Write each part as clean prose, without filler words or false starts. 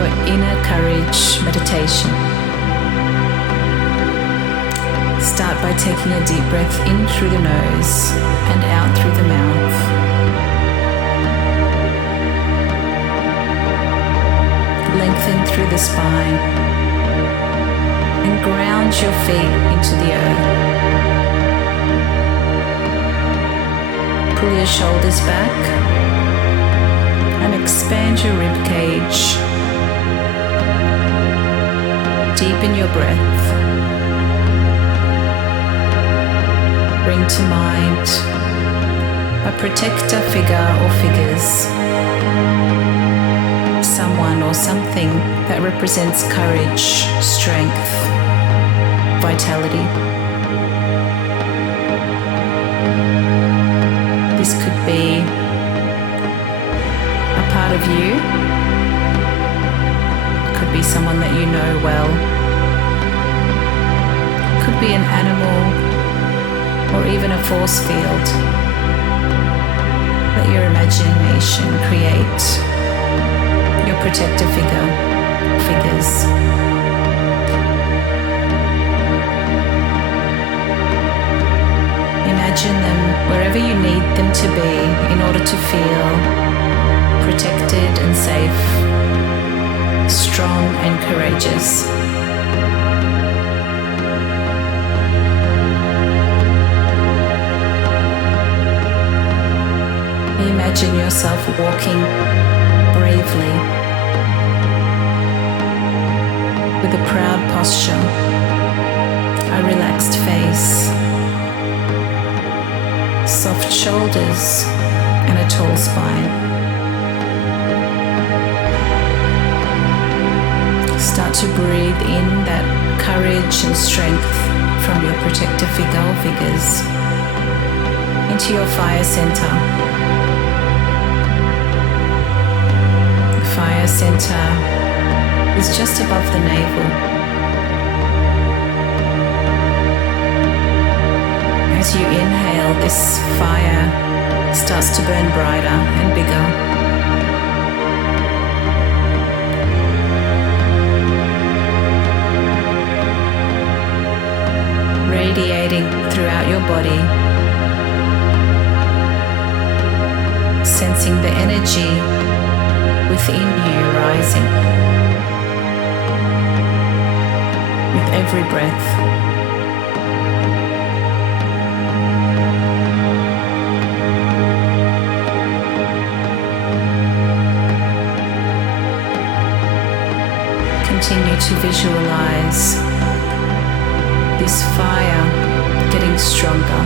your inner courage meditation. Start by taking a deep breath in through the nose and out through the mouth. Lengthen through the spine and ground your feet into the earth. Pull your shoulders back and expand your rib cage. Deepen your breath. Bring to mind a protector figure or figures, someone or something that represents courage, strength, vitality. This could be a part of you, could be someone that you know well, could be an animal, or even a force field. Let your imagination create your protector figures. Imagine them wherever you need them to be in order to feel protected and safe, strong and courageous. Imagine yourself walking bravely with a proud posture, a relaxed face, soft shoulders and a tall spine. Start to breathe in that courage and strength from your protector figure or figures into your fire center. Fire center is just above the navel. As you inhale, this fire starts to burn brighter and bigger. Radiating throughout your body, sensing the energy within you rising with every breath. Continue to visualize this fire getting stronger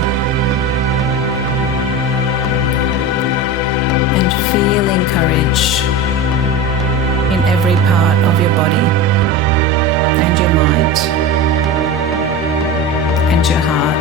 and feeling courage in every part of your body and your mind and your heart.